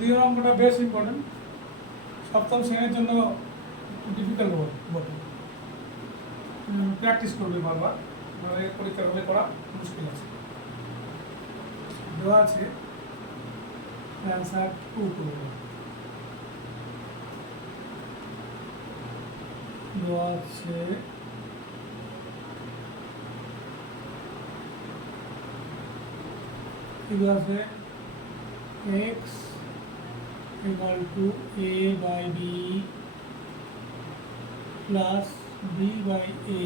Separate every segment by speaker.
Speaker 1: দ্বিতীয় অঙ্কটা বেশ ইম্পর্টেন্ট সপ্তম শ্রেণির জন্য ডিফিকাল্ট বটে। প্র্যাকটিস করবে বারবার। মানে পরীক্ষার হলে করা মুশকিল আছে। দেওয়া আছে অ্যান্সার টু করবে দেওয়া। আছে কি দেওয়া আছে? X equal to a by b plus b by a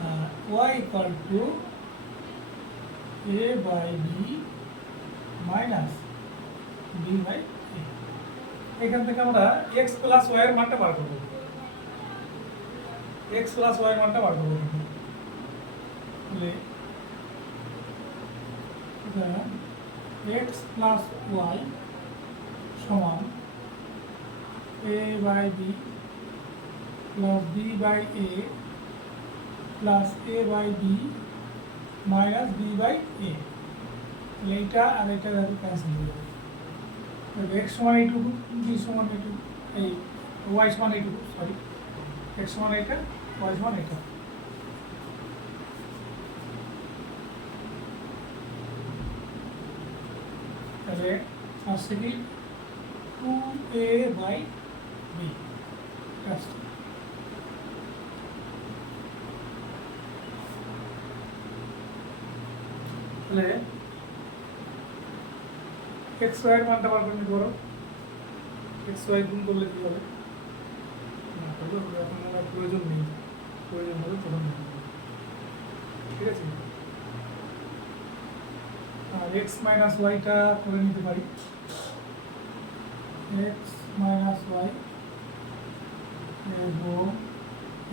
Speaker 1: uh, y equal to a by b minus b by a এখান থেকে আমরা x প্লাস y এর মানটা বার করব x প্লাস y এর মানটা বার করব তাহলে এটা x প্লাস ওয়াই সমান a by b plus b by a plus a by b minus b by a তাহলে এইটা আর এটা যাবে ক্যান্সেল হয়ে যাবে। এক্স সমান এইটুকু বি সমান এইটুকু, এই ওয়াই সমান এইটুকু সরি এক্স সমান এইটা ওয়াই সমান এইটা। তাহলে আসছে কি টু এ বাই বি তাহলে এক্স ওয়াই এর মানটা বার করে পারো। এক্স ওয়াই গুণ করলে কি হবে? না করলে এখন আমার প্রয়োজন নেই। প্রয়োজন হবে তখন। ঠিক আছে? এক্স মাইনাস ওয়াইটা করে নিতে পারি। এক্স মাইনাস ওয়াই এবং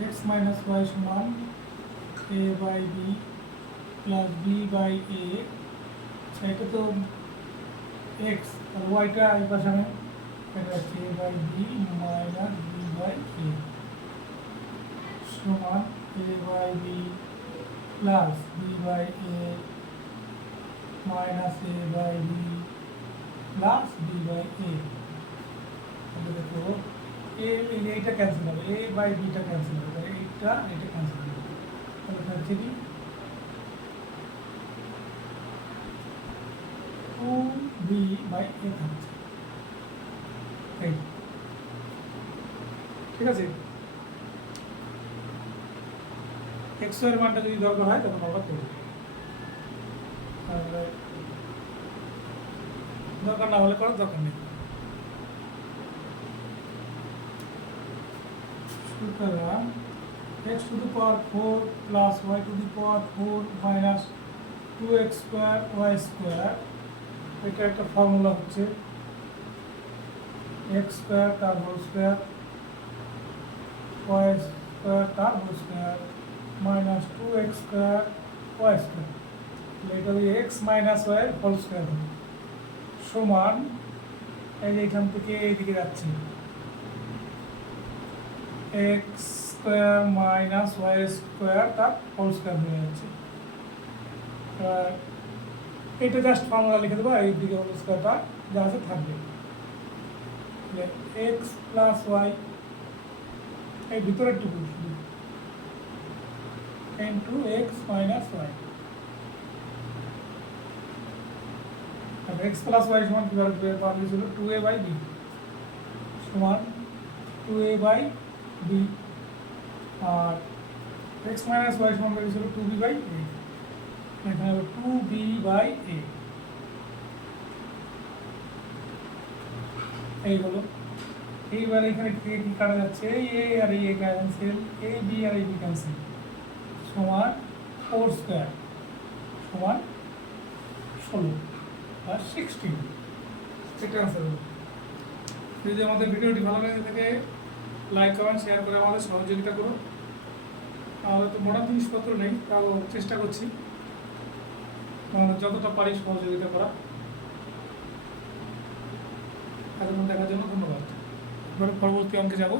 Speaker 1: এক্স মাইনাস ওয়াই সমান a by b plus b by a এটা তো এক্স আর ওয়াইটা এই পাশে আমি এটা হচ্ছে a by b minus b by a সমান a by b plus b by a minus a by b plus b by a তাহলে দেখো এ এই যে এইটা ক্যান্সেল হবে। এ বাই বিটা ক্যান্সেল হবে। তাহলে এইটা, এটা ক্যান্সেল হবে। তাহলে এটা কি? টু বি বাই এ থাকছে। ঠিক আছে? এক্সের মানটা যদি দরকার হয় তখন আমরা করব দরকার না হলে করার দরকার নেই। সুতরাং x to the power four plus y to the power four minus two x square y square এটা একটা ফর্মুলা হচ্ছে। এক্স স্কোয়ার তার হোল স্কোয়ার ওয়াই স্কোয়ার তার whole square minus two x square y square এটা ওই x minus y whole square হবে সমান, এই যে এখান থেকে এইদিকে যাচ্ছে। X square minus y square তার হোল স্কোয়ার হয়ে যাচ্ছে। এটা জাস্ট ফর্মুলা লিখে দেবো এই দিকে হোল স্কোয়ারটা যা আছে থাকবে। এক্স প্লাস ওয়াই এই ভিতরের টুকু শুধু ইন্টু এক্স মাইনাস ওয়াই আর এক্স প্লাস ওয়াই সমান কীভাবে পাওয়া গেছিল টু এ বাই বি সমান টু এ বাই বি আর এক্স মাইনাস ওয়াই সমান করেছিল টু বি বাই এ এখানে হবে টু বি বাই এ এই হলো এইবার এখানে কি কি কাটা যাচ্ছে এই এ আর এ ক্যান্সেল এ বি আর এই বি ক্যান্সেল সমান ফোর স্কোয়ার সমান ষোলো আর সিক্সটিন এটা আনসার যদি আমাদের ভিডিওটি ভালো লাগে থাকে লাইক কমেন্ট শেয়ার করে আমাদের সহযোগিতা করুন আমাদের তো মডার্ন জিনিসপত্র নেই, তাও চেষ্টা করছি। যতটা পারি সহযোগিতা করা। এতক্ষণ দেখার জন্য ধন্যবাদ। পরবর্তী অঙ্কে যাব।